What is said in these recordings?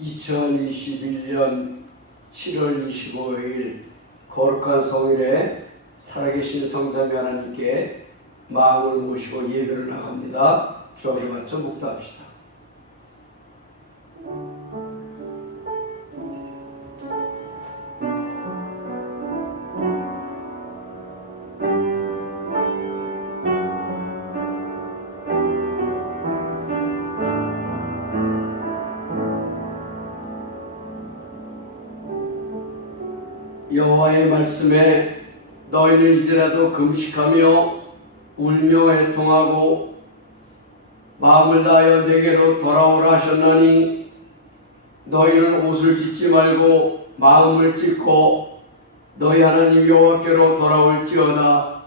2021년 7월 25일 거룩한 성일에 살아계신 성자매 하나님께 마음을 모시고 예배를 나갑니다. 주옥에 맞춰 묵도합시다. 여호와의 말씀에 너희는 이제라도 금식하며 울며 애통하고 마음을 다하여 내게로 돌아오라 하셨나니 너희는 옷을 찢지 말고 마음을 찢고 너희 하나님 여호와께로 돌아올지어다.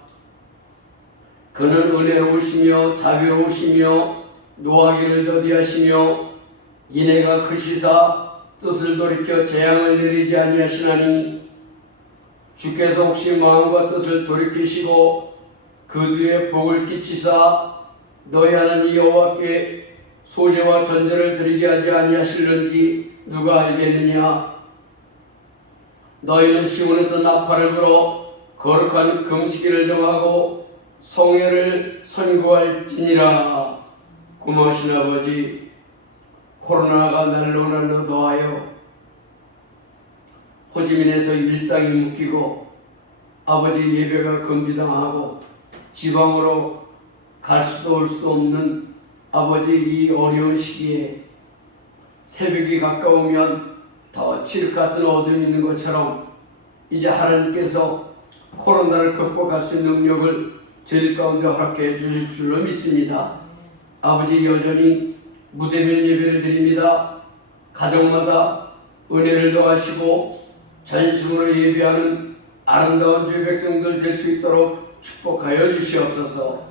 그는 은혜로우시며 자비로우시며 노하기를 더디하시며 인애가 크시사 뜻을 돌이켜 재앙을 내리지 아니하시나니 주께서 혹시 마음과 뜻을 돌이키시고 그 뒤에 복을 끼치사 너희 하나님 여호와께 소제와 전제를 드리게 하지 아니하실는지 누가 알겠느냐. 너희는 시온에서 나팔을 불어 거룩한 금식일을 정하고 성회를 선고할지니라. 고마우신 아버지, 코로나가 날로 날로 더하여 호지민에서 일상이 묶이고 아버지 예배가 금지당하고 지방으로 갈 수도 올 수도 없는 아버지 이 어려운 시기에 새벽이 가까우면 더 칠흑 같은 어둠이 있는 것처럼 이제 하나님께서 코로나를 극복할 수 있는 능력을 저희 가운데 허락해 주실 줄로 믿습니다. 아버지 여전히 무대면 예배를 드립니다. 가정마다 은혜를 더하시고 전심으로 예배하는 아름다운 주의 백성들 될 수 있도록 축복하여 주시옵소서.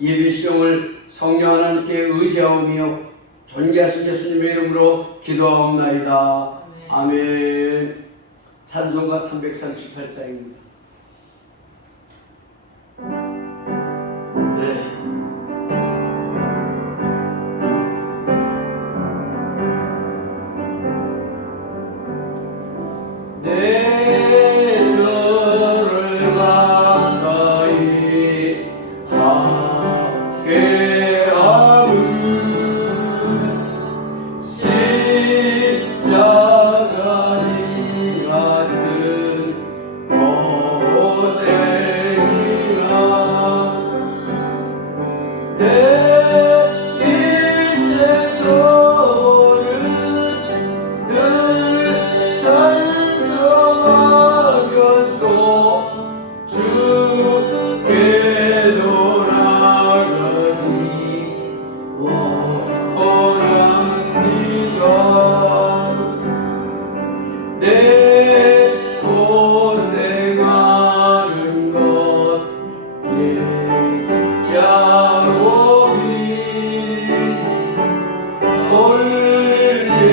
예배 시정을 성령 하나님께 의지하오며 존귀하신 예수님의 이름으로 기도하옵나이다. 아멘. 찬송가 338장입니다. 내 주를 가까이 하게 함은 십자가 진 같은 고생이라 내 일생 소원은 늘 주께 돌아가기 원합니다. 내 고생하는 것 야곱이 돌에게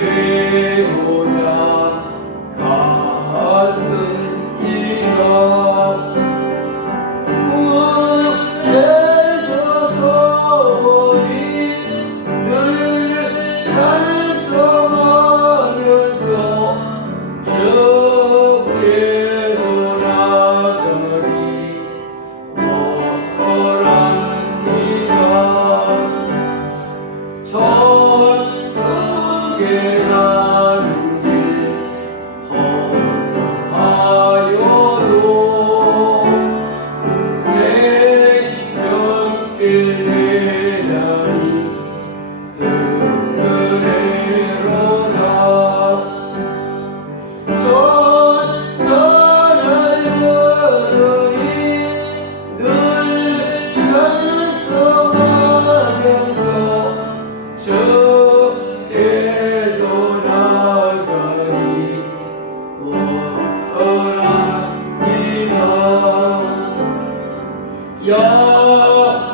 배우자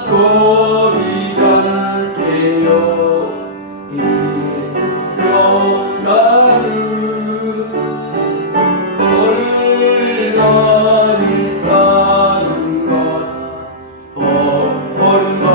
야곱이 젊게요 일어나는 돌다리 사는 것 본받아서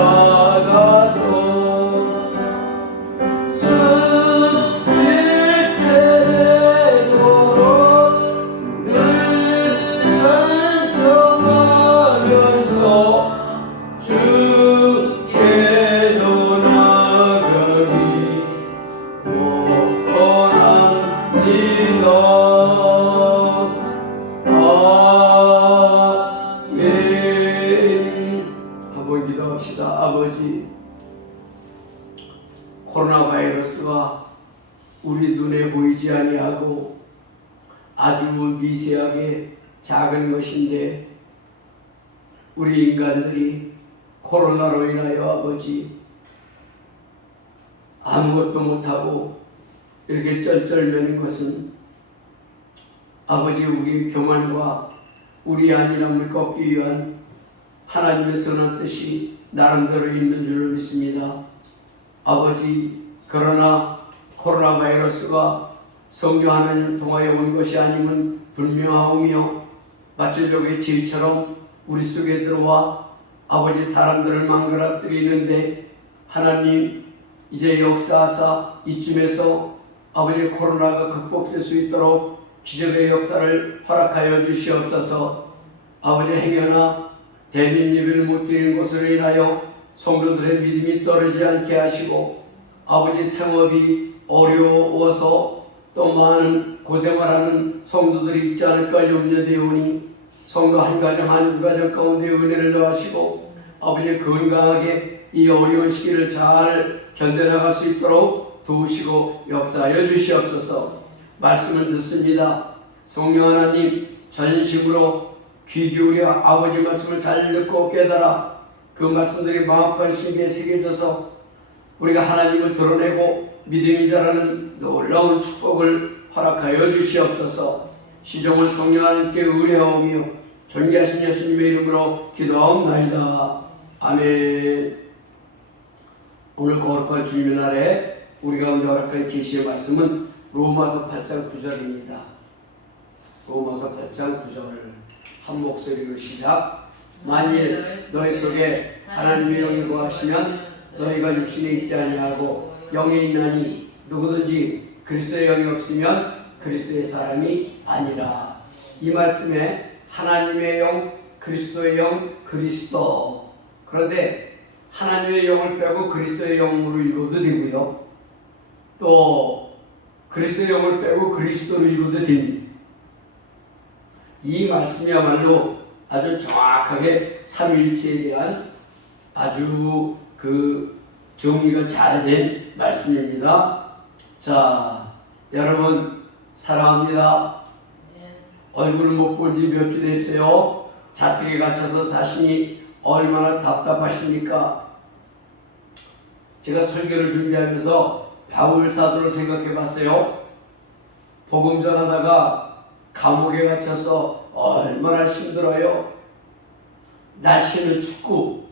코로나 바이러스가 우리 눈에 보이지 아니하고 아주 미세하게 작은 것인데 우리 인간들이 코로나로 인하여 아버지 아무것도 못하고 이렇게 쩔쩔매는 것은 아버지 우리의 교만과 우리 안일함을 꺾기 위한 하나님의 선한 뜻이 나름대로 있는 줄로 믿습니다. 아버지 그러나 코로나 바이러스가 성령 하나님을 통하여 온 것이 아님은 분명하오며 마초족의 지혜처럼 우리 속에 들어와 아버지 사람들을 망가뜨리는데 하나님 이제 역사하사 이쯤에서 아버지 코로나가 극복될 수 있도록 기적의 역사를 허락하여 주시옵소서. 아버지 행여나 대면 예배를 못 드리는 것으로 인하여 성도들의 믿음이 떨어지지 않게 하시고 아버지 생업이 어려워서 또 많은 고생을 하는 성도들이 있지 않을까 염려되오니 성도 한 가정 한 가정 가운데 은혜를 더하시고 아버지 건강하게 이 어려운 시기를 잘 견뎌나갈 수 있도록 도우시고 역사하여 주시옵소서. 말씀을 듣습니다. 성령 하나님 전심으로 귀 기울여 아버지 말씀을 잘 듣고 깨달아 그 말씀들이 마음판 심기에 새겨져서 우리가 하나님을 드러내고 믿음이 자라는 놀라운 축복을 허락하여 주시옵소서. 시종을 성령 하나님께 의뢰하오며 존귀하신 예수님의 이름으로 기도하옵나이다. 아멘. 오늘 거룩한 주님의 날에 우리 가운데 허락한 계시의 말씀은 로마서 8장 9절입니다. 로마서 8장 9절을 한 목소리로 시작. 만일 너희 속에 하나님의 영이 거하시면 너희가 육신에 있지 아니하고 영에 있나니 누구든지 그리스도의 영이 없으면 그리스도의 사람이 아니라. 이 말씀에 하나님의 영, 그리스도의 영, 그리스도. 그런데 하나님의 영을 빼고 그리스도의 영으로 읽어도 되고요. 또 그리스도의 영을 빼고 그리스도로 읽어도 됩니다. 이 말씀이야말로 아주 정확하게 삼위일체에 대한 아주 그 정리가 잘 된 말씀입니다. 자, 여러분 사랑합니다. 얼굴을 못 본 지 몇 주 됐어요. 자택에 갇혀서 사시니 얼마나 답답하십니까? 제가 설교를 준비하면서 바울 사도를 생각해 봤어요. 복음 전하다가 감옥에 갇혀서 얼마나 힘들어요. 날씨는 춥고,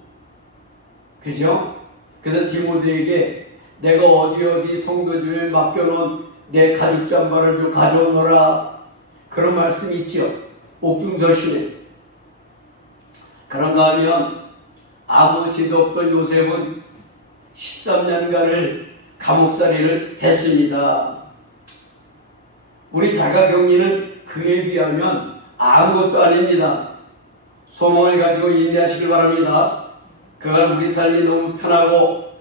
그죠? 그래서 디모데에게 내가 어디 성도집에 맡겨놓은 내 가죽 잠바를 좀 가져오너라, 그런 말씀이 있죠. 옥중서신에. 그런가 하면 아무 죄도 없던 요셉은 13년간을 감옥살이를 했습니다. 우리 자가격리는 그에 비하면 아무것도 아닙니다. 소망을 가지고 인내하시길 바랍니다. 그간 우리 삶이 너무 편하고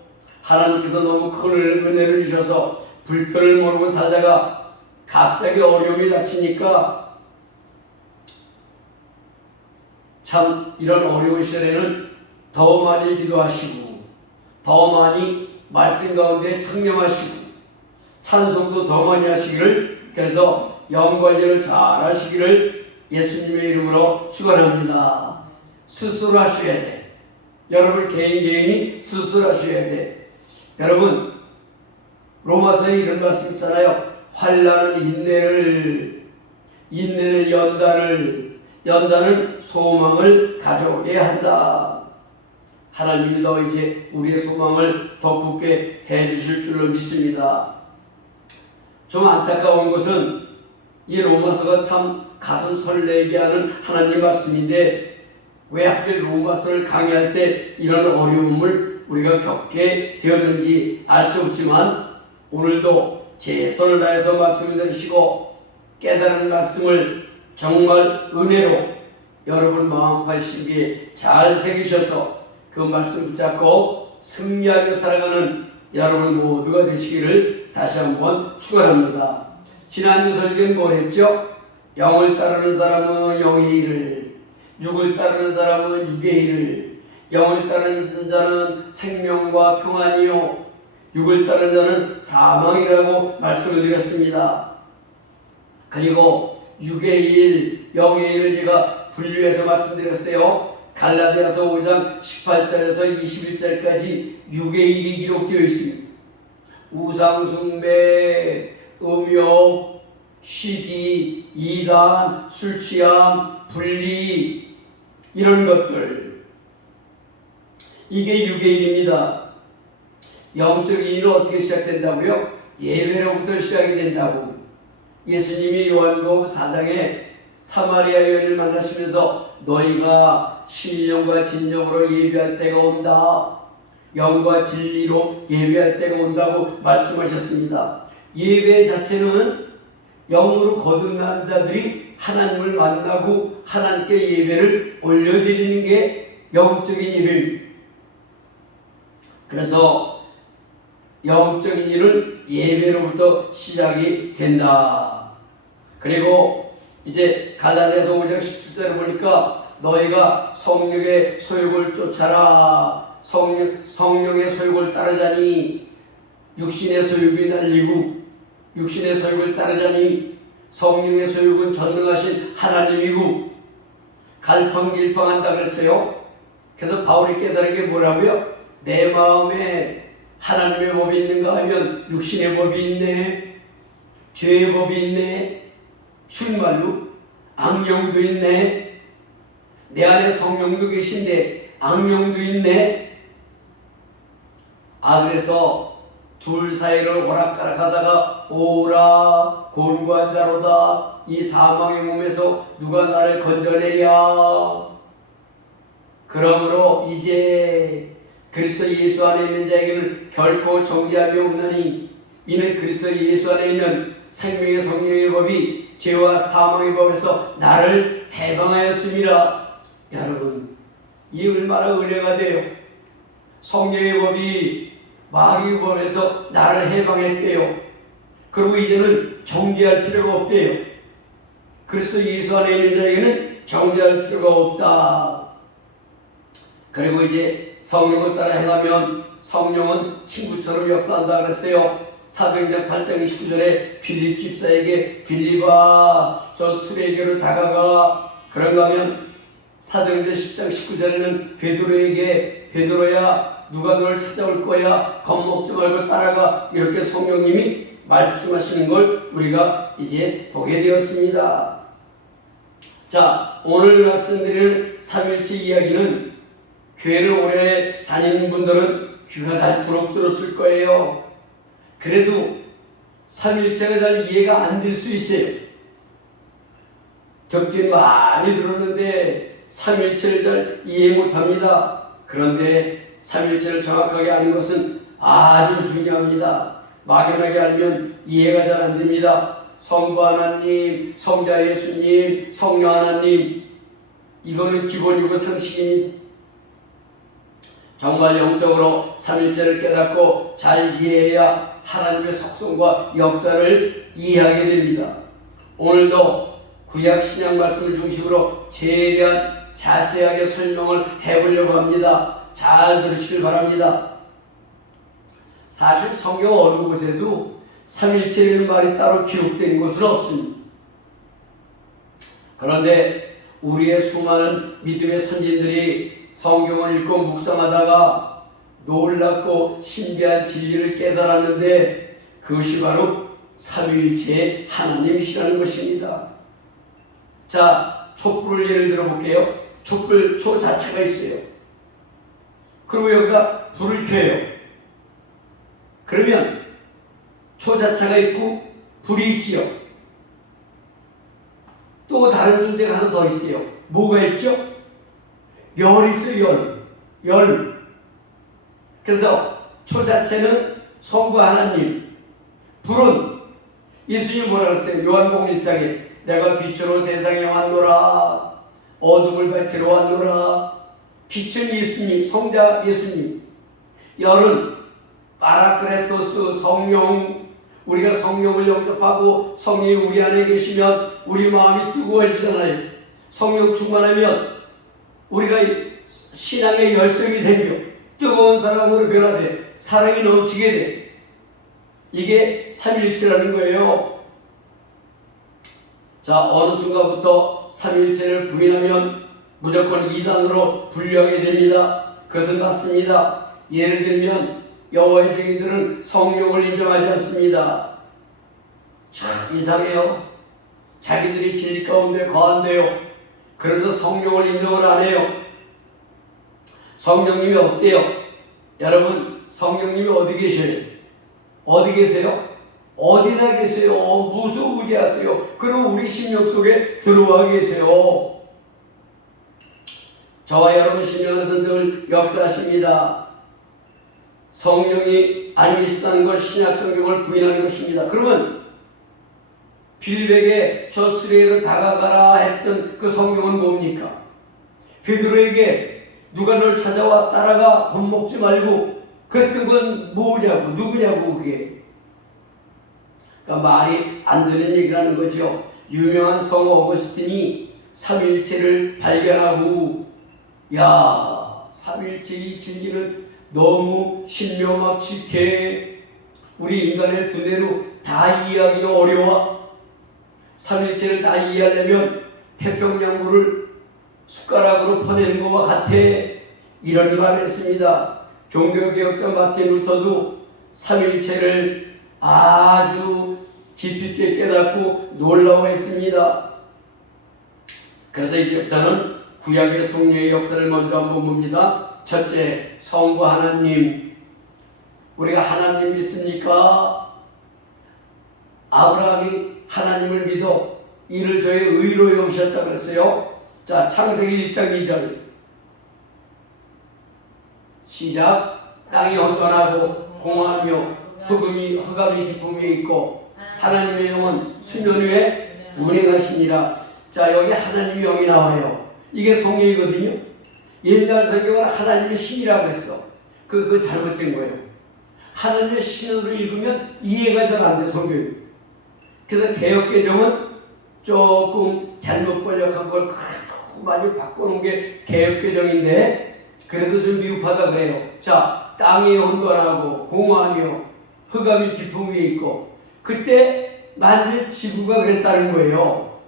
하나님께서 너무 큰 은혜를 주셔서 불편을 모르고 살다가 갑자기 어려움이 닥치니까 참 이런 어려운 시절에는 더 많이 기도하시고 더 많이 말씀 가운데 청렴하시고 찬송도 더 많이 하시기를, 그래서 영관리를 잘 하시기를 예수님의 이름으로 축원합니다. 수술하셔야 돼. 여러분 개인이 수술하셔야 돼. 여러분 로마서에 이런 말씀 있잖아요. 환난은 인내는 연단은 소망을 가져오게 한다. 하나님이 더 이제 우리의 소망을 더 굳게 해주실 줄로 믿습니다. 좀 안타까운 것은 이 로마서가 참 가슴 설레게 하는 하나님 말씀인데 왜 하필 로마서를 강의할 때 이런 어려움을 우리가 겪게 되었는지 알 수 없지만 오늘도 제 손을 다해서 말씀을 들으시고 깨달은 말씀을 정말 은혜로 여러분 마음판 심기에 잘 새기셔서 그 말씀 붙잡고 승리하며 살아가는 여러분 모두가 되시기를 다시 한번 축원합니다. 지난주 설교는 뭘 했죠? 영을 따르는 사람은 영의 일을, 육을 따르는 사람은 육의 일을, 영을 따르는 자는 생명과 평안이요 육을 따른 자는 사망이라고 말씀을 드렸습니다. 그리고 육의 일, 영의 일을 제가 분류해서 말씀드렸어요. 갈라디아서 5장 18절에서 21절까지 육의 일이 기록되어 있습니다. 우상숭배, 음욕, 시기, 이단, 술취함, 분리, 이런 것들, 이게 육의 일입니다. 영적인 일은 어떻게 시작된다고요? 예배로부터 시작이 된다고. 예수님이 요한복음 4장에 사마리아 여인을 만나시면서 너희가 신령과 진정으로 예배할 때가 온다, 영과 진리로 예배할 때가 온다고 말씀하셨습니다. 예배 자체는 영으로 거듭난 자들이 하나님을 만나고 하나님께 예배를 올려드리는 게 영적인 예배입니다. 그래서 영적인 일은 예배로부터 시작이 된다. 그리고 이제 갈라디아서 5장 17절을 보니까 너희가 성령의 소욕을 쫓아라. 성령의 소욕을 따르자니 육신의 소욕이 날리고 육신의 소욕을 따르자니 성령의 소욕은 전능하신 하나님이고 갈팡질팡한다 그랬어요. 그래서 바울이 깨달은 게 뭐라고요? 내 마음에 하나님의 법이 있는가 하면 육신의 법이 있네, 죄의 법이 있네, 쉬운 말로 악령도 있네, 내 안에 성령도 계신데 악령도 있네. 그래서 둘 사이를 오락가락하다가 오라 곤고한 자로다, 이 사망의 몸에서 누가 나를 건져내랴. 그러므로 이제 그리스도 예수 안에 있는 자에게는 결코 정죄함이 없나니 이는 그리스도 예수 안에 있는 생명의 성령의 법이 죄와 사망의 법에서 나를 해방하였습니다. 여러분, 이 얼마나 은혜가 돼요. 성령의 법이 마귀의 법에서 나를 해방했대요. 그리고 이제는 정죄할 필요가 없대요. 그리스도 예수 안에 있는 자에게는 정죄할 필요가 없다. 그리고 이제 성령을 따라 행하면 성령은 친구처럼 역사한다 그랬어요. 사도행전 8장 29절에 빌립 집사에게 빌립아 저 수레교로 다가가. 그런가 하면 사도행전 10장 19절에는 베드로에게 베드로야 누가 너를 찾아올 거야 겁먹지 말고 따라가, 이렇게 성령님이 말씀하시는 걸 우리가 이제 보게 되었습니다. 자, 오늘 말씀드릴 삼일체 이야기는 교회를 오래 다니는 분들은 귀가 닳도록 들었을 거예요. 그래도 삼일체가 잘 이해가 안 될 수 있어요. 듣긴 많이 들었는데 삼일체를 잘 이해 못합니다. 그런데 삼일체를 정확하게 아는 것은 아주 중요합니다. 막연하게 알면 이해가 잘 안 됩니다. 성부 하나님, 성자 예수님, 성령 하나님, 이거는 기본이고 상식입니다. 정말 영적으로 삼일체를 깨닫고 잘 이해해야 하나님의 속성과 역사를 이해하게 됩니다. 오늘도 구약 신약 말씀을 중심으로 최대한 자세하게 설명을 해보려고 합니다. 잘 들으시길 바랍니다. 사실 성경 어느 곳에도 삼일체라는 말이 따로 기록된 곳은 없습니다. 그런데 우리의 수많은 믿음의 선진들이 성경을 읽고 묵상하다가 놀랍고 신비한 진리를 깨달았는데 그것이 바로 삼위일체의 하나님이시라는 것입니다. 자, 촛불을 예를 들어 볼게요. 촛불, 초 자체가 있어요. 그리고 여기가 불을 켜요. 그러면 초 자체가 있고 불이 있지요. 또 다른 존재가 하나 더 있어요. 뭐가 있죠? 열이 있어요. 열. 그래서 초 자체는 성부 하나님, 불은 예수님이 뭐라 그랬어요? 요한복음 1장에 내가 빛으로 세상에 왔노라, 어둠을 밝히러 왔노라. 빛은 예수님, 성자 예수님. 열은 파라크레토스, 성령. 우리가 성령을 영접하고 성령이 우리 안에 계시면 우리 마음이 뜨거워지잖아요. 성령 충만하면 우리가 신앙의 열정이 생겨 뜨거운 사랑으로 변화돼 사랑이 넘치게 돼. 이게 삼위일체라는 거예요. 자, 어느 순간부터 삼위일체를 부인하면 무조건 이단으로 분류하게 됩니다. 그것은 맞습니다. 예를 들면 여호와의 증인들은 성령을 인정하지 않습니다. 참 이상해요. 자기들이 진리 가운데 거한대요. 그래도 성령을 인정을 안 해요. 성령님이 어때요? 여러분, 성령님이 어디 계셔요? 어디 계세요? 어디나 계세요. 무소부지하세요. 그리고 우리 심령 속에 들어와 계세요. 저와 여러분 심령에서 늘 역사하십니다. 성령이 안 계시다는 걸 신약 성경을 부인하는 것입니다. 그러면 빌백에 저 수레로 다가가라 했던 그 성경은 뭡니까? 베드로에게 누가 널 찾아와 따라가 겁먹지 말고 그랬던 건 뭐냐고, 누구냐고 그게. 그러니까 말이 안 되는 얘기라는 거죠. 유명한 성 어거스틴이 삼위일체를 발견하고 야, 삼위일체의 진리는 너무 신묘막측해. 우리 인간의 두뇌로 다 이해하기가 어려워. 삼위일체를 다 이해하려면 태평양물을 숟가락으로 퍼내는 것과 같아. 이런 말을 했습니다. 종교개혁자 마틴 루터도 삼위일체를 아주 깊이 있게 깨닫고 놀라워했습니다. 그래서 이제부터는 구약의 성령의 역사를 먼저 한번 봅니다. 첫째, 성부 하나님. 우리가 하나님 믿습니까? 아브라함이 하나님을 믿어 이를 저의 의로 여기셨다 그랬어요. 자, 창세기 1장 2절 시작. 땅이 혼돈하고 공허하며 흑암이 깊음 위에 있고 하나님의 영은 수면 위에 운행하시니라. 자, 여기 하나님의 영이 나와요. 이게 성령이거든요. 옛날 성경은 하나님의 신이라고 했어. 그거 잘못된 거예요. 하나님의 신으로 읽으면 이해가 잘 안 돼, 성경이. 그래서 개역개정은 조금 잘못 번역한 걸 많이 바꿔놓은 게 개역개정인데 그래도 좀 미흡하다 그래요. 자, 땅이 혼돈하고 공허하며 흑암이 깊음 위에 있고 그때 만일 지구가 그랬다는 거예요.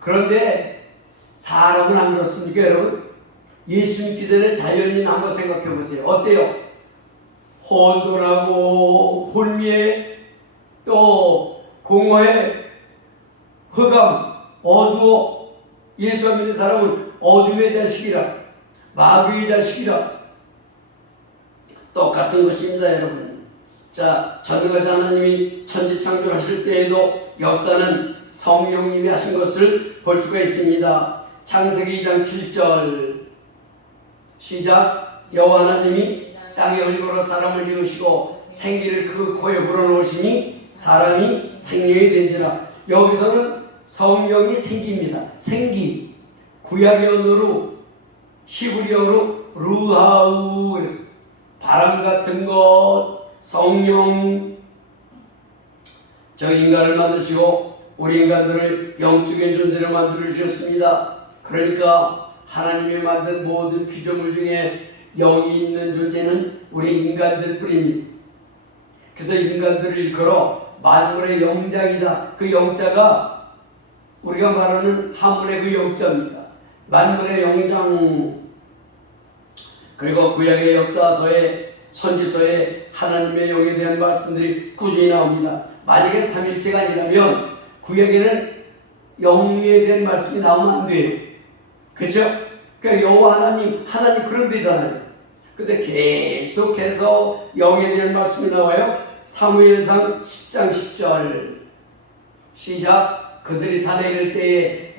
그런데 사람은 안 그렇습니까, 여러분? 예수 믿기 전에 자연인 한번 생각해 보세요. 어때요? 혼돈하고 불미에 또 공허해 흑암 어두워. 예수 안 믿는 사람은 어둠의 자식이라 마귀의 자식이라 똑같은 것입니다, 여러분. 자, 전능하신 하나님이 천지 창조하실 때에도 역사는 성령님이 하신 것을 볼 수가 있습니다. 창세기 2장 7절 시작. 여호와 하나님이 땅에 얼굴로 사람을 이으시고 생기를 그 코에 불어넣으시니 사람이 생명이 된지라. 여기서는 성령이 생기입니다. 생기. 구약의 언어로 히브리어로 루하우, 바람 같은 것, 성령. 저 인간을 만드시고 우리 인간들을 영적인 존재를 만들어 주셨습니다. 그러니까 하나님이 만든 모든 피조물 중에 영이 있는 존재는 우리 인간들 뿐입니다. 그래서 인간들을 일컬어 만물의 영장이다. 그 영자가 우리가 말하는 한문의 그 영자입니다. 만물의 영장. 그리고 구약의 역사서에 선지서에 하나님의 영에 대한 말씀들이 꾸준히 나옵니다. 만약에 삼일체가 아니라면 구약에는 영에 대한 말씀이 나오면 안 돼요. 그렇죠? 그러니까 여호와 하나님 그런 데잖아요. 근데 계속해서 영에 대한 말씀이 나와요. 사무엘상 10장 10절 시작. 그들이 산에 이를 때에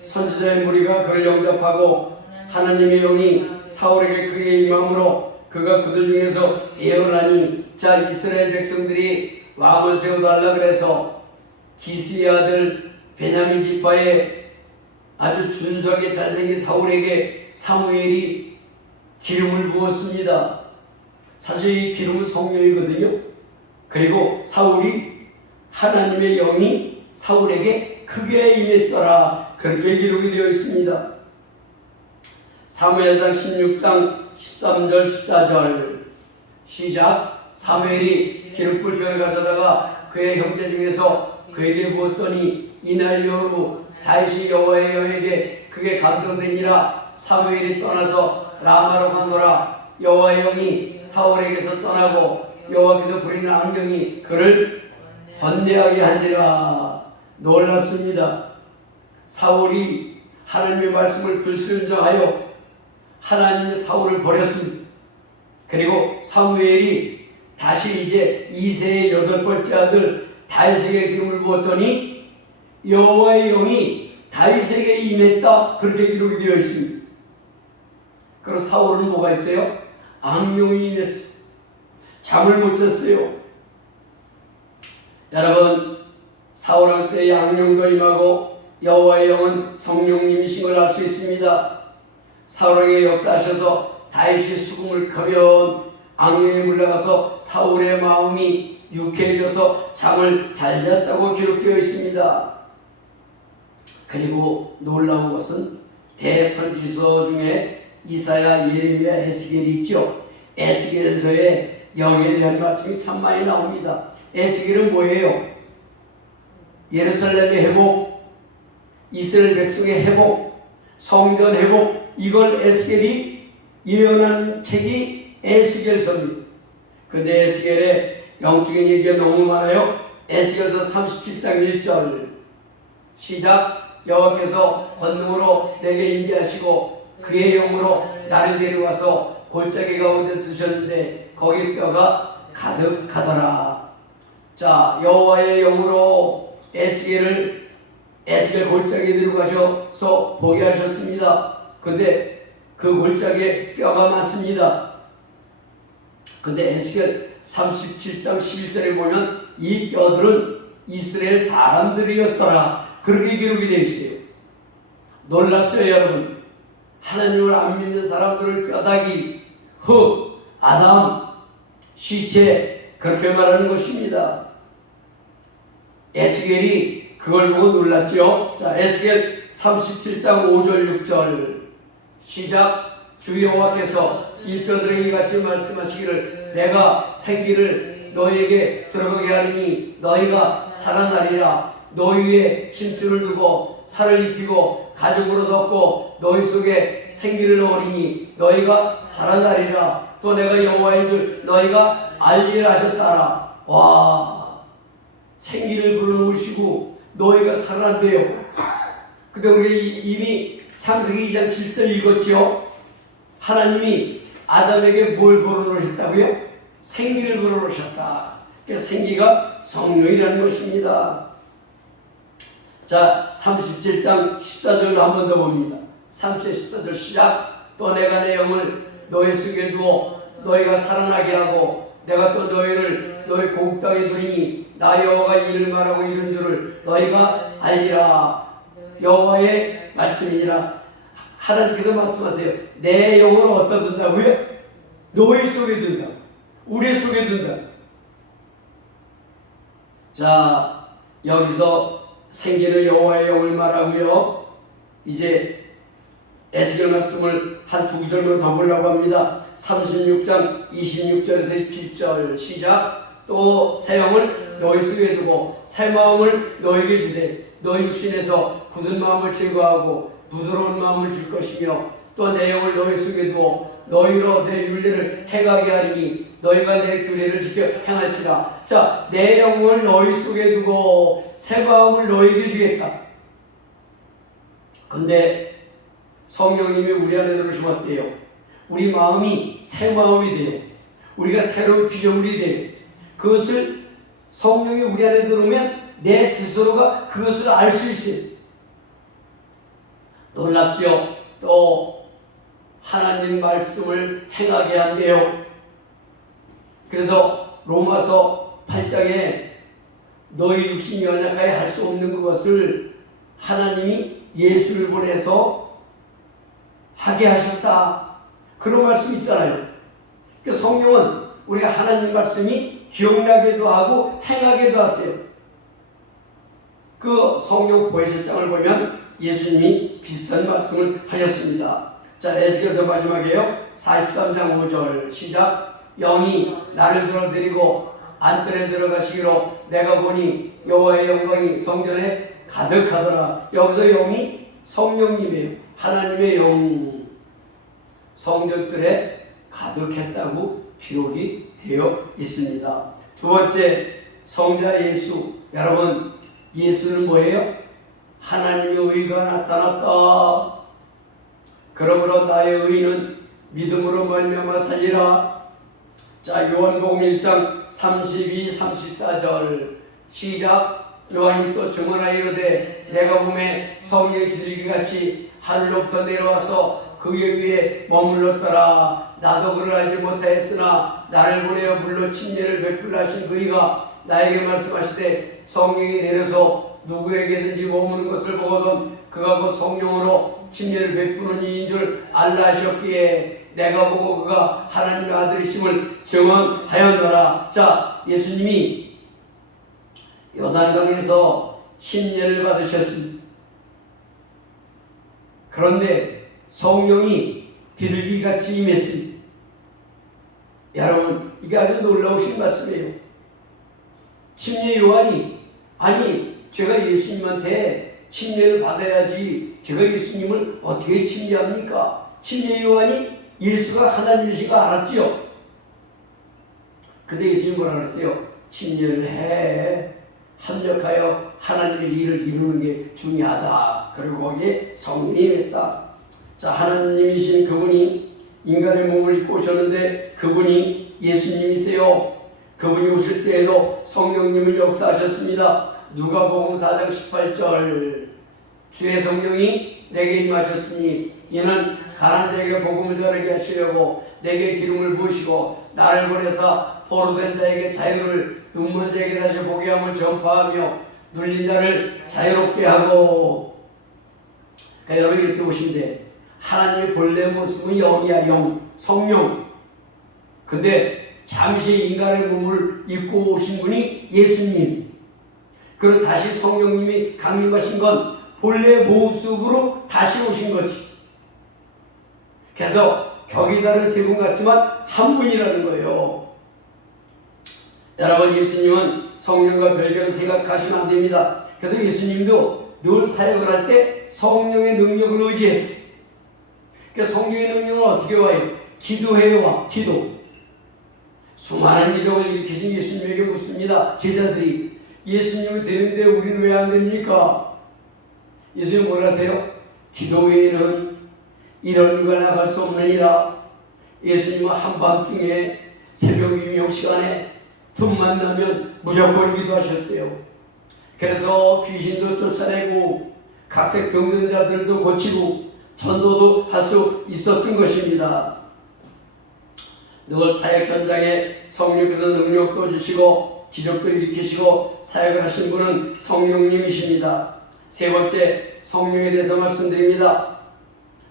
선지자의 무리가 그를 영접하고 하나님의 영이 사울에게 크게 임함으로 그가 그들 중에서 예언하니. 자, 이스라엘 백성들이 왕을 세워달라 그래서 기스의 아들 베냐민 지파의 아주 준수하게 잘생긴 사울에게 사무엘이 기름을 부었습니다. 사실 이 기름은 성령이거든요. 그리고 사울이 하나님의 영이 사울에게 크게 임했더라. 그렇게 기록이 되어 있습니다. 사무엘상 16장 13절 14절 시작. 사무엘이 기름불병을 가져다가 그의 형제 중에서 그에게 부었더니 이날 이후로 다윗이 여호와의 영에게 크게 감동되니라. 사무엘이 떠나서 라마로 가노라. 여호와의 영이 사울에게서 떠나고 여호와께서 부리는 악령이 그를 번뇌하게 한지라. 놀랍습니다. 사울이 하나님의 말씀을 불순종하여 하나님의 사울을 버렸습니다. 그리고 사무엘이 다시 이제 이새의 8번째 아들 다윗에게 기름을 부었더니 여호와의 영이 다윗에게 임했다. 그렇게 기록이 되어 있습니다. 그럼 사울은 뭐가 있어요? 악령이 임했어. 잠을 못 잤어요. 여러분, 사울할 때 악령도 임하고 여호와의 영은 성령님이신 걸 알 수 있습니다. 사울에게 역사하셔서 다윗이 수금을 커면 악령에 물러가서 사울의 마음이 유쾌해져서 잠을 잘 잤다고 기록되어 있습니다. 그리고 놀라운 것은 대선지서 중에 이사야, 예레미야, 에스겔이 있죠. 에스겔서에 영에 대한 말씀이 참 많이 나옵니다. 에스겔은 뭐예요? 예루살렘의 회복, 이스라엘 백성의 회복, 성전 회복, 이걸 에스겔이 예언한 책이 에스겔서입니다. 근데 에스겔에 영적인 얘기가 너무 많아요. 에스겔서 37장 1절 시작. 여호와께서 권능으로 내게 임재하시고 그의 영으로 나를 데려와서 골짜기 가운데 두셨는데 거기 뼈가 가득하더라. 자, 여호와의 영으로 에스겔 골짜기에 데려가셔서 보게 하셨습니다. 근데 그 골짜기에 뼈가 많습니다. 근데 에스겔 37장 11절에 보면 이 뼈들은 이스라엘 사람들이었더라. 그렇게 기록이 되어 있어요. 놀랍죠, 여러분? 하나님을 안 믿는 사람들을 뼈다귀, 흙, 아담, 시체 그렇게 말하는 것입니다. 에스겔이 그걸 보고 놀랐죠. 자, 에스겔 37장 5절 6절 시작. 주 여호와께서 이 뼈들에게 이같이 말씀하시기를 내가 생기를 너희에게 들어가게 하리니 너희가 살아나리라. 너희의 힘줄을 두고 살을 입히고 가죽으로 덮고 너희 속에 생기를 넣으리니 너희가 살아나리라. 또 내가 여호와인 줄 너희가 알리라 하셨다라. 와, 생기를 불어넣으시고 너희가 살아난대요. 근데 우리 이미 창세기 2장 7절 읽었죠. 하나님이 아담에게 뭘 불어넣으셨다고요? 생기를 불어넣으셨다. 그러니까 생기가 성령이라는 것입니다. 자, 37장 14절로 한 번 더 봅니다. 14절 시작. 또 내가 내 영을 너희 속에 두어 너희가 살아나게 하고 내가 또 너희를 너희 고국 땅에 두리니 나 여호와가 이를 말하고 이른 줄을 너희가 알리라. 여호와의 말씀이니라. 하나님께서 말씀하세요. 내 영을 어디다 둔다고요? 너희 속에 둔다. 우리 속에 둔다. 자, 여기서 생기는 여호와의 영을 말하고요. 이제 에스겔 말씀을 한 두 구절만 더 보려고 합니다. 36장 26절에서 27절 시작. 또 새 영을 너희 속에 두고 새 마음을 너희에게 주되 너희 육신에서 굳은 마음을 제거하고 부드러운 마음을 줄 것이며 또 내 영을 너희 속에 두어 너희로 내 율례를 행하게 하리니 너희가 내 규례를 지켜 행할지라. 자, 내 영을 너희 속에 두고 새 마음을 너희에게 주겠다. 근데 성령님이 우리 안에 들어오시면 어때요? 우리 마음이 새 마음이 돼요. 우리가 새로운 피조물이 돼요. 그것을 성령이 우리 안에 들어오면 내 스스로가 그것을 알 수 있어요. 놀랍죠? 또 하나님 말씀을 행하게 한대요. 그래서 로마서 8장에 너희 육신이 연약하여 할 수 없는 그것을 하나님이 예수를 보내서 하게 하셨다. 그런 말씀 있잖아요. 그러니까 성령은 우리가 하나님 말씀이 기억나게도 하고 행하게도 하세요. 그 성령 보혜실장을 보면 예수님이 비슷한 말씀을 하셨습니다. 자, 에스겔서 마지막에요. 43장 5절 시작. 영이 나를 들어내리고 안뜰에 들어가시기로 내가 보니 여호와의 영광이 성전에 가득하더라. 여기서 영이 성령님이에요. 하나님의 영 성전들에 가득했다고 기록이 되어 있습니다. 두 번째, 성자 예수. 여러분, 예수는 뭐예요? 하나님의 의가 나타났다. 그러므로 나의 의는 믿음으로 말미암아 살리라. 자, 요한복음 1장 32, 34절 시작. 요한이 또 증언하여 이르되 내가 보매 성령의 비둘기같이 하늘로부터 내려와서 그의 위에 머물렀더라. 나도 그를 알지 못하였으나 나를 보내어 물로 침례를 베풀라 하신 그이가 나에게 말씀하시되 성령이 내려서 누구에게든지 머무는 것을 보거든 그가 곧 성령으로 침례를 베푸는 이인 줄 알라 하셨기에 내가 보고 그가 하나님의 아들이심을 증언하였노라. 자, 예수님이 요단강에서 침례를 받으셨습니다. 그런데 성령이 비둘기같이 임했습니다. 여러분, 이게 아주 놀라우신 말씀이에요. 침례 요한이 아니 제가 예수님한테 침례를 받아야지 제가 예수님을 어떻게 침례합니까? 침례 요한이 예수가 하나님이신 거 알았지요. 근데 예수님이 뭐라 그랬어요? 침례를 해. 합력하여 하나님의 일을 이루는 게 중요하다. 그리고 거기에 성령이 임했다. 자, 하나님이신 그분이 인간의 몸을 입고 오셨는데 그분이 예수님이세요. 그분이 오실 때에도 성령님을 역사하셨습니다. 누가복음 4장 18절 주의 성령이 내게 임하셨으니 이는 가난한 자에게 복음을 전하게 하시려고 내게 기름을 부으시고 나를 보내사 포로된 자에게 자유를 눈먼 자에게 다시 보게 함을 전파하며 눌린 자를 자유롭게 하고. 그러니까 여러분이 이렇게 보시는데 하나님의 본래 모습은 영이야. 영, 성령. 근데 잠시 인간의 몸을 입고 오신 분이 예수님. 그리고 다시 성령님이 강림하신 건 본래 모습으로 다시 오신 거지. 그래서 격이 다른 세 분 같지만 한 분이라는 거예요. 여러분, 예수님은 성령과 별개로 생각하시면 안 됩니다. 그래서 예수님도 늘 사역을 할 때 성령의 능력을 의지했어요. 그래서 성령의 능력은 어떻게 와요? 기도해요. 와. 기도. 수많은 기적을 일으키신 예수님에게 묻습니다. 제자들이 예수님이 되는데 우리는 왜 안 됩니까? 예수님 뭐라 하세요? 기도 외에는 이런 일과 나갈 수 없느니라. 예수님은 한밤중에 새벽 위명 시간에 틈만 나면 무조건 기도하셨어요. 그래서 귀신도 쫓아내고 각색 병든 자들도 고치고 전도도 할 수 있었던 것입니다. 늘 사역 현장에 성령께서 능력도 주시고 기적도 일으키시고 사역을 하신 분은 성령님이십니다. 세 번째, 성령에 대해서 말씀드립니다.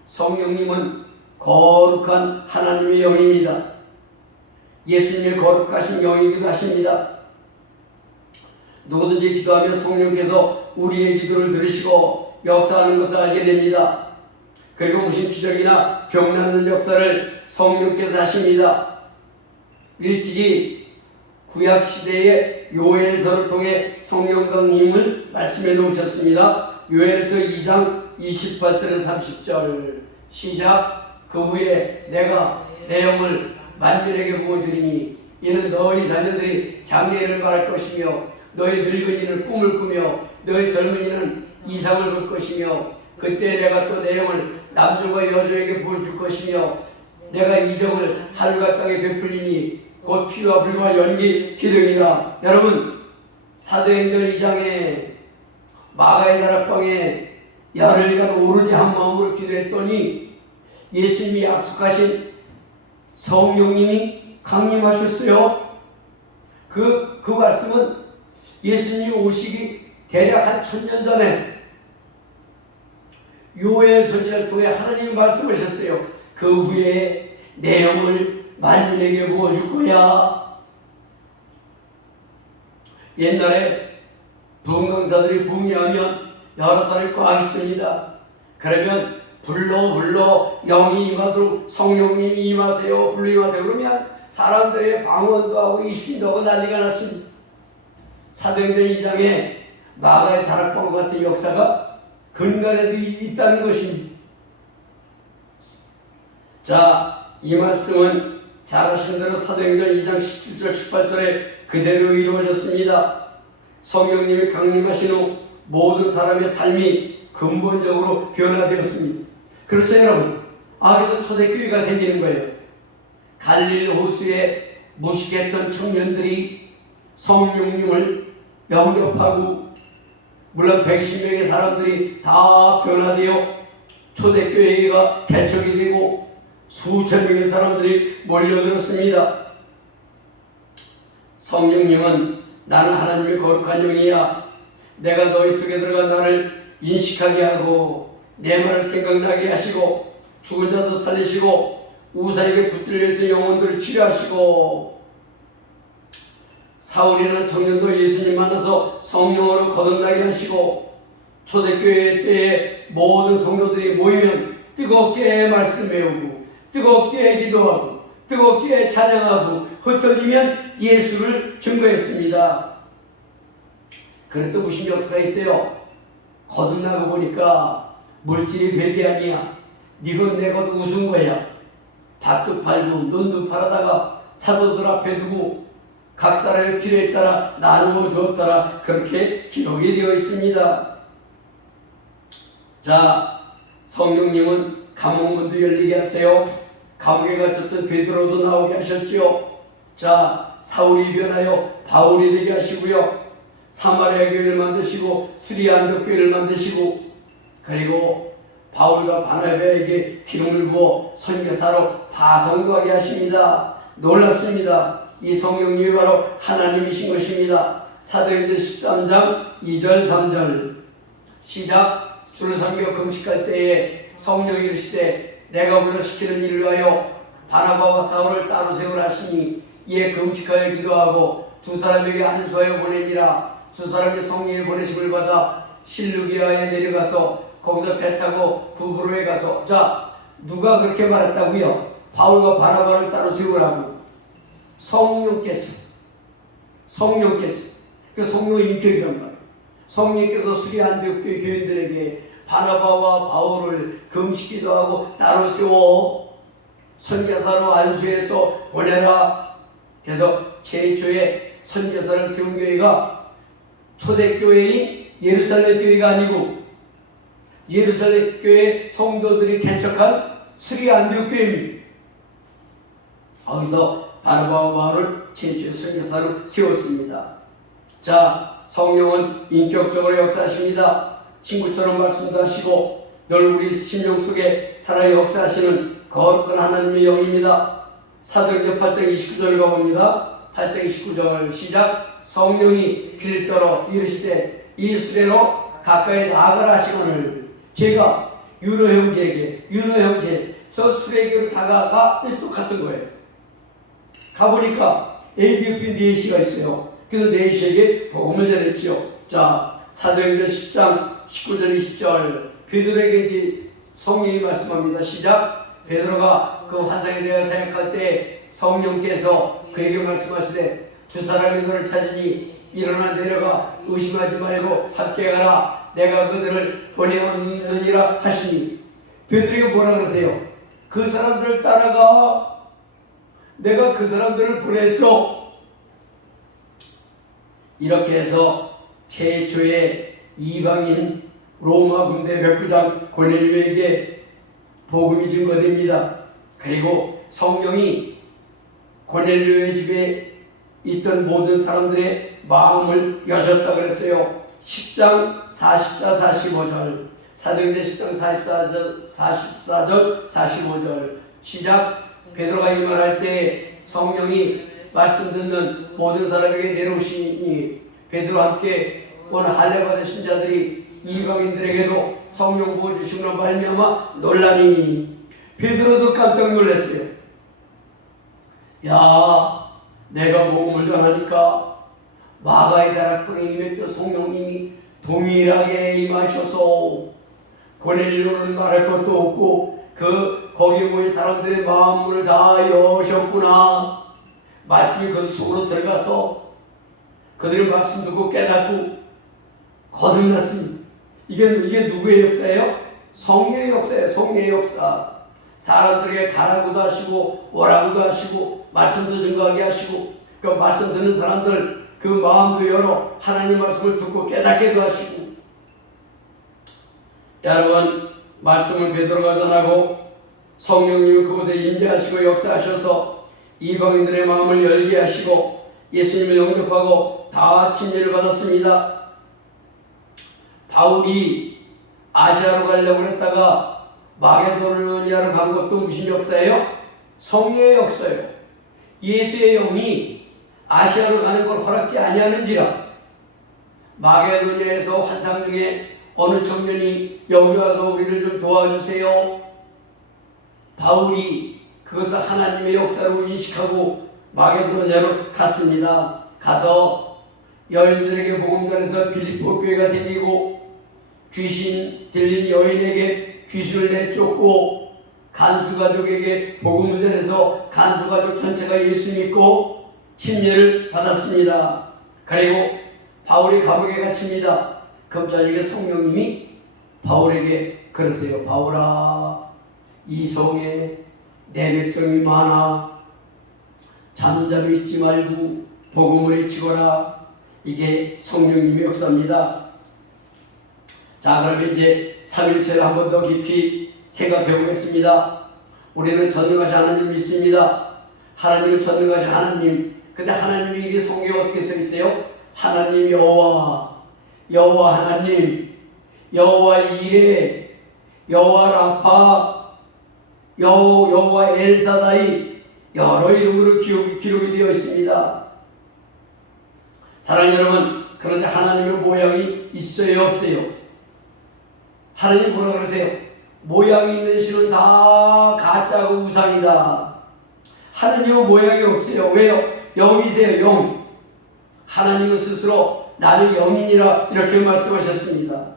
성령님은 거룩한 하나님의 영입니다. 예수님의 거룩하신 영이기도 하십니다. 누구든지 기도하면 성령께서 우리의 기도를 들으시고 역사하는 것을 알게 됩니다. 그리고 무슨 기적이나 병 낫는 역사를 성령께서 하십니다. 일찍이 구약시대의 요엘서를 통해 성령 강림을 말씀해 놓으셨습니다. 요엘서 2장 28절에서 30절 시작. 그 후에 내가 내 영을 만민에게 부어주리니 이는 너희 자녀들이 장래를 말할 것이며 너희 늙은이는 꿈을 꾸며 너희 젊은이는 이상을 볼 것이며 그때 내가 또 내 영을 남자와 여자에게 부어줄 것이며 내가 이정을 하늘과 땅에 베풀리니 곧 피와 불과 연기 기둥이라. 여러분, 사도행전 2장에 마가의 다락방에 열흘간 오로지 한 마음으로 기도했더니 예수님이 약속하신 성령님이 강림하셨어요. 그 말씀은 예수님 오시기 대략 한 1000년 전에 요엘 선지자를 통해 하나님이 말씀하셨어요. 그 후에 내 영을 만민에게 부어줄 거야. 옛날에 부흥강사들이 부흥하면 여러 사람이 꽉 있습니다. 그러면 불러 영이 임하도록 성령님이 임하세요. 불러 임하세요. 그러면 사람들의 방언도 하고 이순도 하고 난리가 났습니다. 사도행전 2장에 마가의 다락방과 같은 역사가 근간에도 있다는 것입니다. 자, 이 말씀은 잘 아시는 대로 사도행전 2장 17절 18절에 그대로 이루어졌습니다. 성령님이 강림하신 후 모든 사람의 삶이 근본적으로 변화되었습니다. 그렇죠 여러분? 그래서 초대교회가 생기는 거예요. 갈릴리 호수에 무식했던 청년들이 성령님을 영접하고 물론 110명의 사람들이 다 변화되어 초대교회가 개척이 되고 수천 명의 사람들이 몰려들었습니다. 성령님은 나는 하나님의 거룩한 영이야. 내가 너희 속에 들어가 나를 인식하게 하고 내 말을 생각나게 하시고 죽은 자도 살리시고 우사에게 붙들려 있던 영혼들을 치료하시고 사울이라는 청년도 예수님 만나서 성령으로 거듭나게 하시고 초대교회 때에 모든 성도들이 모이면 뜨겁게 말씀 배우고 뜨겁게 기도하고 뜨겁게 찬양하고 흩어지면 예수를 증거했습니다. 그랬더니 무슨 역사가 있어요? 거듭나고 보니까 물질이 별게 아니야. 니건 내건 웃은 거야. 밭도 팔고 눈도 팔아다가 사도들 앞에 두고 각 사람의 필요에 따라 나누어 주었더라. 그렇게 기록이 되어 있습니다. 자, 성령님은 감옥문도 열리게 하세요. 감옥에 갇혔던 베드로도 나오게 하셨지요. 자, 사울이 변하여 바울이 되게 하시고요. 사마리아 교회를 만드시고 수리아 안독 교회를 만드시고 그리고 바울과 바나바에게 기름을 부어 선교사로 파송하게 하십니다. 놀랍습니다. 이 성령님이 바로 하나님이신 것입니다. 사도행전 13장 2절 3절 시작. 주를 섬겨 금식할 때에 성령이 이르시되 내가 불러 시키는 일을 위하여 바나바와 사울을 따로 세우라 하시니 이에 금식하여 기도하고 두 사람에게 안수하여 보내니라. 두 사람이 성령의 보내심을 받아 실루기아에 내려가서 거기서 배 타고 구브로에 가서 자, 누가 그렇게 말했다고요? 바울과 바나바를 따로 세우라고. 성령께서 그 성령의 인격이란 말이에요. 성령께서 수리아 안디옥 교회 교인들에게 바나바와 바울을 금식기도 하고 따로 세워 선교사로 안수해서 보내라. 그래서 최초의 선교사를 세운 교회가 초대교회인 예루살렘 교회가 아니고 예루살렘 교회 성도들이 개척한 수리아 안디옥 교회입니다. 거기서 바나바와 바울을 최초의 선교사로 세웠습니다. 자, 성령은 인격적으로 역사하십니다. 친구처럼 말씀도 하시고 늘 우리 심령 속에 살아 역사하시는 거룩한 하나님의 영입니다. 사도행전 8장 29절 가봅니다. 8장 29절 시작. 성령이 빌립보로 이르시되 이 수레로 가까이 나아가라 하시거늘 제가 유로 형제에게 저 수레에게로 다가가 똑같은 거예요. 가보니까 에디오피 네시가 있어요. 그래서 네시에게 복음을 전했지요. 자, 사도행전 10장 19절 20절 베드로에게 이제 성령이 말씀합니다. 시작. 베드로가 그 환상에 대하여 생각할 때 성령께서 그에게 말씀하시되 두 사람이 너를 찾으니 일어나 내려가 의심하지 말고 함께 가라. 내가 그들을 보내었느니라 하시니 베드로에게 뭐라 그러세요? 그 사람들을 따라가. 내가 그 사람들을 보냈어. 이렇게 해서 최초의 이방인 로마 군대 백부장 고넬료에게 복음이 증거됩니다. 그리고 성령이 고넬료의 집에 있던 모든 사람들의 마음을 여셨다 그랬어요. 10장 44, 45절 사도행전 10장 44절 45절 시작. 베드로가 이 말할 때 성령이 말씀 듣는 모든 사람에게 내려오시니 베드로와 함께 온 할례 받으신 자들이 이방인들에게도 성령 부어 주심으로 말미암아 놀라니 베드로도 깜짝 놀랐어요. 야, 내가 복음을 전하니까 마가의 다락방에 임했던 성령님이 동일하게 임하셔서 고넬료는 말할 것도 없고 거기 모인 사람들의 마음을 다 여셨구나. 말씀이 그들 속으로 들어가서 그들의 말씀 듣고 깨닫고 거듭났습니다. 이게 누구의 역사예요? 성령의 역사예요. 성령의 역사. 사람들에게 가라고도 하시고 오라고도 하시고 말씀도 증거하게 하시고 그 말씀 듣는 사람들 그 마음도 열어 하나님 말씀을 듣고 깨닫게도 하시고. 여러분, 말씀을 베드로가 전하고 성령님은 그곳에 임재하시고 역사하셔서 이방인들의 마음을 열게 하시고 예수님을 영접하고 다 침례를 받았습니다. 바울이 아시아로 가려고 했다가 마게도니아로 간 것도 무슨 역사예요? 성령의 역사예요. 예수의 영이 아시아로 가는 걸 허락지 아니하는지라. 마게도니아에서 환상 중에 어느 청년이 여기 와서 우리를 좀 도와주세요. 바울이 그것을 하나님의 역사로 인식하고 마게도니아로 갔습니다. 가서 여인들에게 복음 전해서 빌립보 교회가 생기고 귀신 들린 여인에게 귀신을 내쫓고 간수가족에게 복음을 전해서 간수가족 전체가 예수 믿고 침례를 받았습니다. 그리고 바울이 감옥에 갇힙니다. 금자에게 성령님이 바울에게 그러세요. 바울아, 이 성에 내 백성이 많아. 잠잠히 있지 말고 복음을 외치거라. 이게 성령님의 역사입니다. 자, 그러면 이제 삼일체를 한 번 더 깊이 생각해 보겠습니다. 우리는 전능하신 하나님 믿습니다. 하나님은 전능하신 하나님. 근데 하나님이 이게 성경에 어떻게 써 있어요? 하나님 여호와, 여호와 하나님, 여호와 이레, 여호와 라파, 여호와 엘사다이, 여러 이름으로 기록이 되어 있습니다. 사랑하는 여러분, 그런데 하나님의 모양이 있어요, 없어요? 하나님 뭐라 그러세요? 모양이 있는 신은 다 가짜고 우상이다. 하나님은 모양이 없어요. 왜요? 영이세요, 영. 하나님은 스스로 나는 영이니라 이렇게 말씀하셨습니다.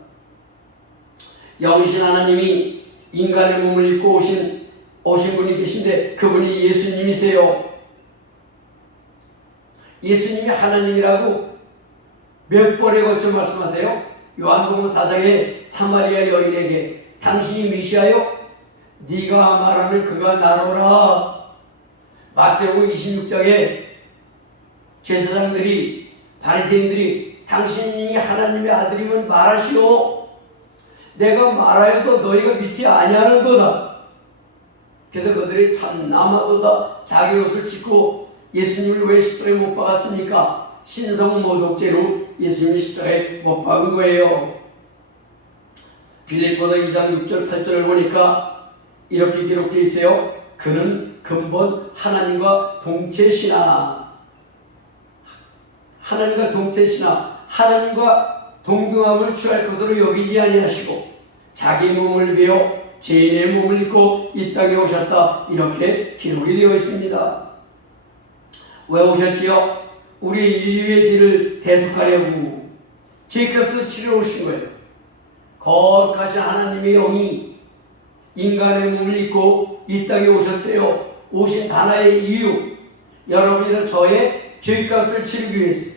영이신 하나님이 인간의 몸을 입고 오신 분이 계신데 그분이 예수님이세요. 예수님이 하나님이라고 몇 번에 걸쳐 말씀하세요? 요한복음 4장에 사마리아 여인에게 당신이 메시아요? 네가 말하는 그가 나로라. 마태복음 26장에 제사장들이 바리새인들이 당신이 하나님의 아들이면 말하시오. 내가 말하여도 너희가 믿지 아니하는도다. 그래서 그들이 참나마도다 자기 옷을 찢고 예수님을 왜 십자가에 못 박았습니까? 신성모독죄로 예수님이 십자가에 못 박은 거예요. 빌립보서 2장 6절 8절을 보니까 이렇게 기록되어 있어요. 그는 근본 하나님과 동체시나, 하나님과 동체시나 하나님과 동등함을 취할 것으로 여기지 아니하시고 자기 몸을 베어 죄인의 몸을 입고 이 땅에 오셨다. 이렇게 기록이 되어 있습니다. 왜 오셨지요? 우리 인류의 죄를 대속하려고 죄값을 치러 오신 거예요. 거룩하신 하나님의 영이 인간의 몸을 입고 이 땅에 오셨어요. 오신 하나의 이유, 여러분이나 저의 죄값을 치르기 위해서.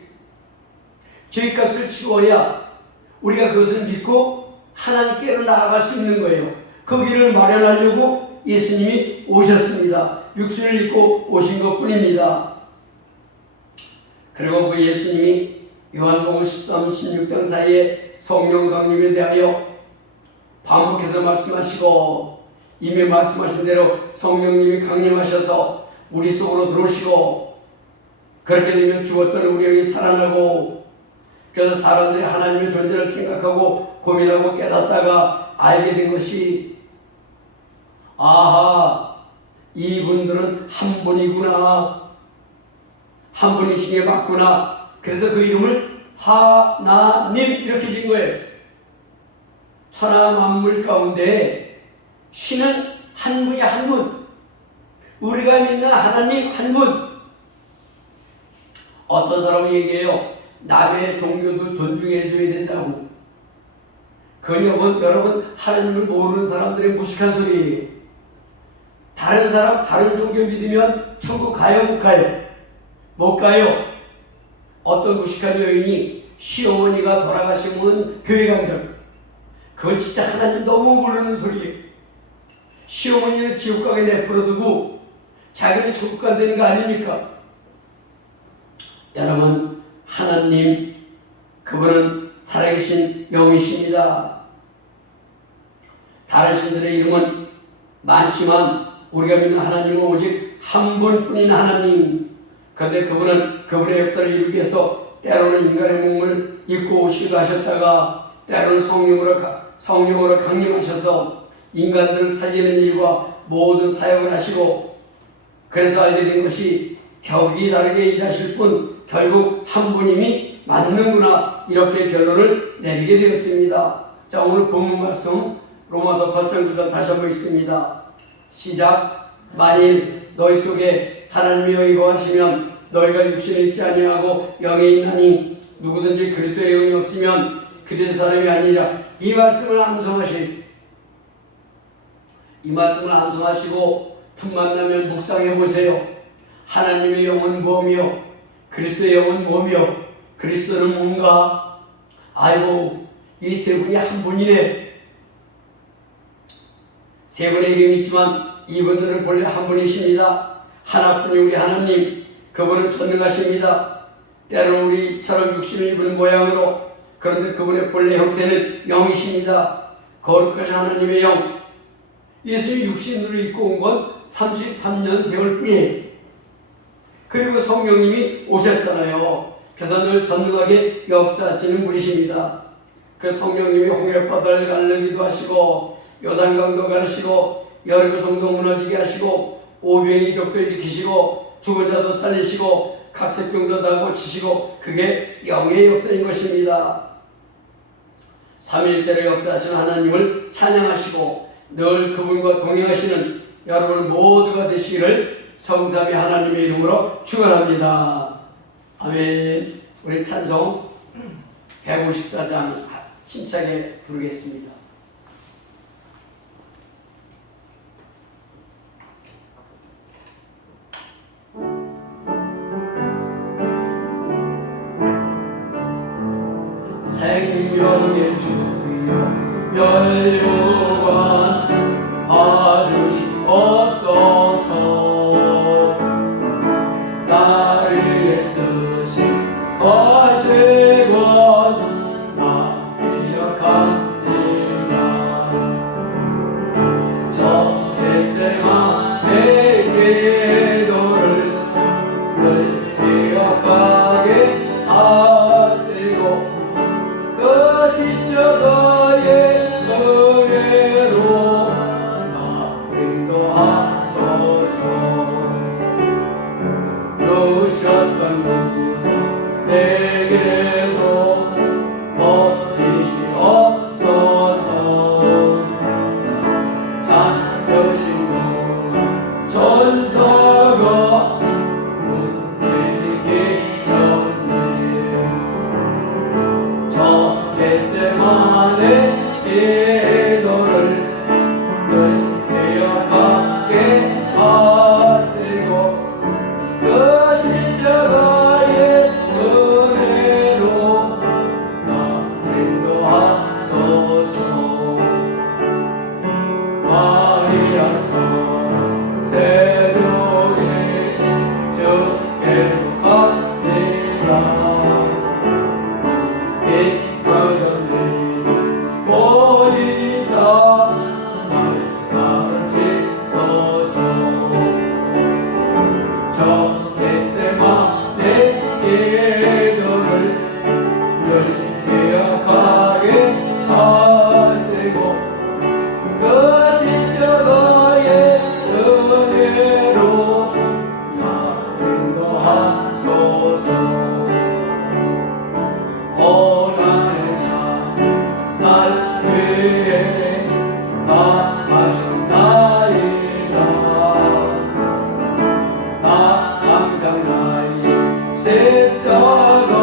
죄값을 치러야 우리가 그것을 믿고 하나님께로 나아갈 수 있는 거예요. 그 길을 마련하려고 예수님이 오셨습니다. 육신을 입고 오신 것뿐입니다. 그리고 그 예수님이 요한복음 13, 16장 사이에 성령 강림에 대하여 반복해서 말씀하시고 이미 말씀하신 대로 성령님이 강림하셔서 우리 속으로 들어오시고 그렇게 되면 죽었던 우리 영이 살아나고 그래서 사람들이 하나님의 존재를 생각하고 고민하고 깨닫다가 알게 된 것이 아하, 이분들은 한 분이구나, 한 분이시게 맞구나. 그래서 그 이름을 하나님 이렇게 진 거예요. 천하 만물 가운데 신은 한 분이 한 분, 우리가 믿는 하나님 한 분. 어떤 사람이 얘기해요. 남의 종교도 존중해 줘야 된다고. 그건 여러분 하나님을 모르는 사람들의 무식한 소리예요. 다른 사람 다른 종교 믿으면 천국 가요 못 가요? 못 가요. 어떤 무식한 여인이 시어머니가 돌아가시면 교회 간다. 그건 진짜 하나님 너무 모르는 소리예요. 시어머니는 지옥 가게 내버려두고 자기는 천국 간다는 거 아닙니까? 여러분, 하나님 그분은 살아계신 영이십니다. 다른 신들의 이름은 많지만 우리가 믿는 하나님은 오직 한 분뿐인 하나님. 그런데 그분은 그분의 역사를 이루기 위해서 때로는 인간의 몸을 입고 오시기도 하셨다가 때로는 성령으로 강림하셔서 인간들을 살리는 일과 모든 사역을 하시고, 그래서 알게 된 것이 격이 다르게 일하실 뿐 결국 한 분임이 맞는구나, 이렇게 결론을 내리게 되었습니다. 자, 오늘 본문 말씀 로마서 8장 9절 다시 한번 읽습니다. 시작. 만일 너희 속에 하나님의 영이 거하시면 너희가 육신에 있지 아니하고 영에 있나니 누구든지 그리스도의 영이 없으면 그들의 사람이 아니라. 이 말씀을 암송하시고 틈만 나면 묵상해 보세요. 하나님의 영은 뭐며 그리스도의 영은 뭐며 그리스도는 뭔가? 아이고, 이 세 분이 한 분이네. 세 분의 이름이 있지만 이분들은 본래 한 분이십니다. 하나뿐인 우리 하나님, 그분은 전능하십니다. 때로는 우리처럼 육신을 입은 모양으로, 그런데 그분의 본래 형태는 영이십니다. 거룩하신 하나님의 영. 예수님이 육신으로 입고 온 건 33년 세월 뿐이에요. 그리고 성령님이 오셨잖아요. 그래서 늘 전능하게 역사하시는 분이십니다. 그 성령님이 홍해바다를 가르기도 하시고, 요단강도 가르시고, 여리고 성도 무너지게 하시고, 오병이 격도 일으키시고, 죽은 자도 살리시고, 각색병도 다 고치시고, 그게 영의 역사인 것입니다. 삼일째로 역사하시는 하나님을 찬양하시고 늘 그분과 동행하시는 여러분 모두가 되시기를 성삼위 하나님의 이름으로 축원합니다. 아멘. 우리 찬송 154장 힘차게 부르겠습니다. 생명의 주여 멸류관 받으시옵소서. 나를 애쓰신 거세권 나 기억합니다. 저 겟세마네 기도를 늘 기억하게 하시고 그 십자가의 은혜로 나 인도하소서. 누셨던 무덤 내게도 버리시옵소서. 잠겨신 동안 전사가 굳게 지키었네요. 저 겟세마네 기도를 늘 기억하게 하시고 그 십자가의 은혜로 나 인도하소서. 마리아처럼 새벽에 주께로 갑니다. 이끄던 보이사 날 가르치소서. 저 겟세마네 기도를 늘 기억하게 하시고 그 십자가의 은혜로 나 인도하소서. 고난의 잔 날 위해 다 마셨나이다. 나 항상 나의 십자가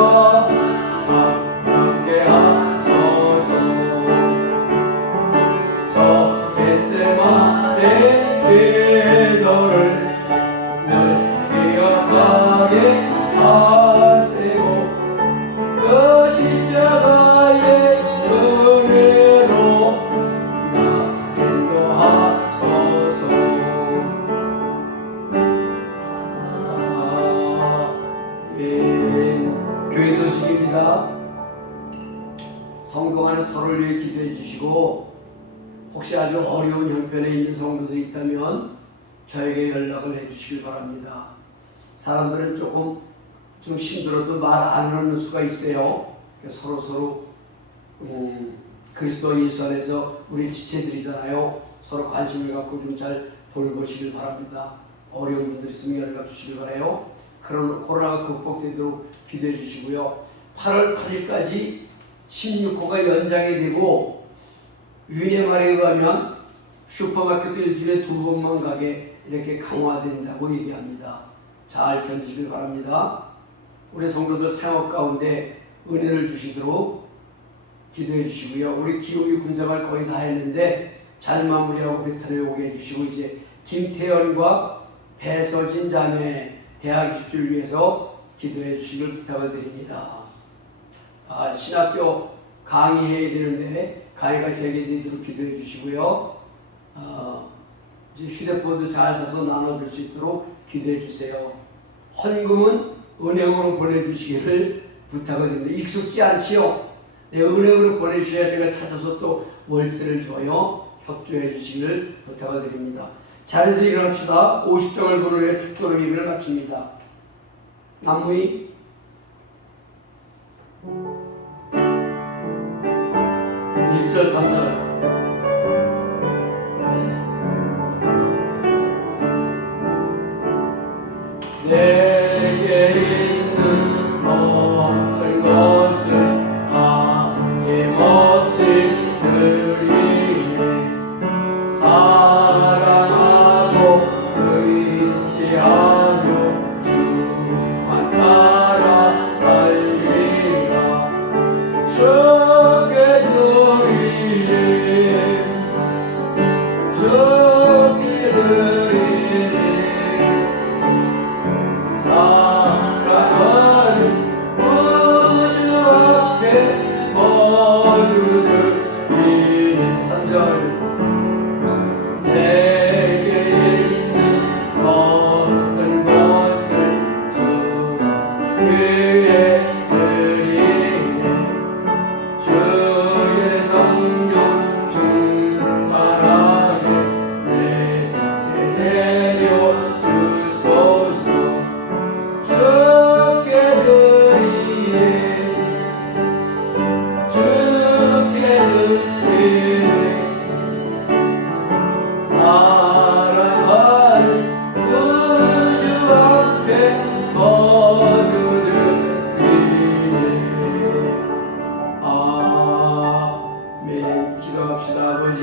가볍게 하소서. 성도 간에 서로를 위해 기도해 주시고 혹시 아주 어려운 형편에 있는 성도들이 있다면 저에게 연락을 해 주시길 바랍니다. 사람들은 조금 좀 힘들어도 말 안 하는 수가 있어요. 서로 그리스도 예수 안에서 우리 지체들이잖아요. 서로 관심을 갖고 좀 잘 돌보시길 바랍니다. 어려운 분들 있으면 연락 주시길 바라요. 그런 코로나가 극복되도록 기도해 주시고요. 8월 8일까지 16호가 연장이 되고 유네 말에 의하면 슈퍼마켓도 일주일에 2번만 가게 이렇게 강화된다고 얘기합니다. 잘 견디시길 바랍니다. 우리 성도들 생업 가운데 은혜를 주시도록 기도해 주시고요. 우리 기호유 군생활 거의 다 했는데 잘 마무리하고 베트남에 오게 해주시고 이제 김태연과 배서진 자매 대학 입주를 위해서 기도해 주시길 부탁을 드립니다. 신학교 강의해야 되는데 강의가 재개되도록 기도해 주시고요. 이제 휴대폰도 잘 사서 나눠줄 수 있도록 기도해 주세요. 헌금은 은행으로 보내주시기를 부탁을 드립니다. 익숙지 않지요? 네, 은행으로 보내주셔야 제가 찾아서 또 월세를 줘요. 협조해 주시기를 부탁을 드립니다. 자리에서 일어납시다. 50장을 보내려 축도로 예배를 마칩니다. 남무이 1절 3절 내게 있는 모든 것을 아낌없이 드리네 사랑하고 의지하며 주만 따라 살리라 주께 드리네 주께 드리네 사랑하는 구주 앞에 모두들 이내 3절 내게 있는 모든 것을 주 위에 드리네 주의 성령 충만하게 내게 내려 주소서 주께 드리네 주께 드리네 사랑하는 구주 앞에 모두들 드리네 아멘. 기도합시다. 아버지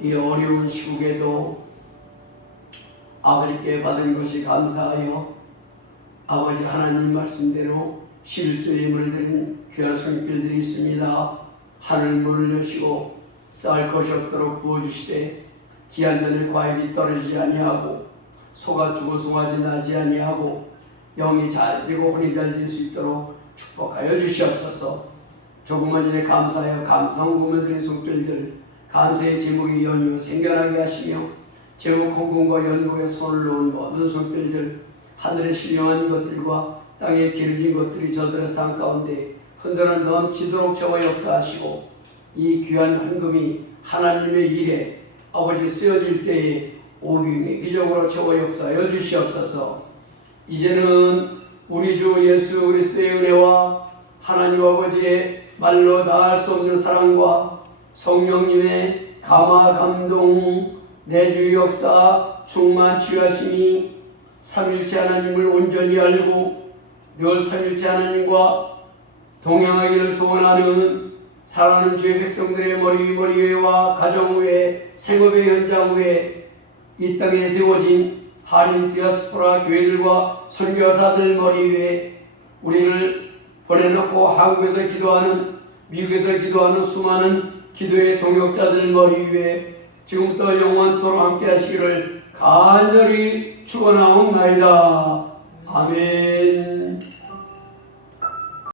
이 어려운 시국에도 아버지께 받은 것이 감사하여 아버지 하나님 말씀대로 11조 예물을 드린 귀한 손길들이 있습니다. 하늘 문을 여시고 쌓을 것이 없도록 부어주시되 기한 전에 과일이 떨어지지 아니하고 소가 죽어 송아지 나지 아니하고 영이 잘 되고 혼이 잘 될 수 있도록 축복하여 주시옵소서. 조금만 전에 감사하여 감사헌금을 드린 손길들 감사의 제목이 연이어 생겨나게 하시며 제목 헌금과 연금에 손을 놓은 모든 손길들 하늘에 신령한 것들과 땅에 기울진 것들이 저들의 삶 가운데 흔들어 넘치도록 저와 역사하시고 이 귀한 헌금이 하나님의 일에 아버지 쓰여질 때에 오병의 기적으로 저와 역사하여 주시옵소서. 이제는 우리 주 예수 그리스도의 은혜와 하나님 아버지의 말로 다할 수 없는 사랑과 성령님의 감화 감동 내주 역사 충만 취하심이 삼일체 하나님을 온전히 알고 늘 삼일체 하나님과 동행하기를 소원하는 사랑하는 주의 백성들의 머리 위에와 가정 위에 생업의 현장 위에 이 땅에 세워진 한인 디아스포라 교회들과 선교사들 머리 위에 우리를 보내놓고 한국에서 기도하는 미국에서 기도하는 수많은 기도의 동역자들 머리 위에 지금부터 영원토록 함께 하시기를 간절히 축원하옵나이다. 아멘.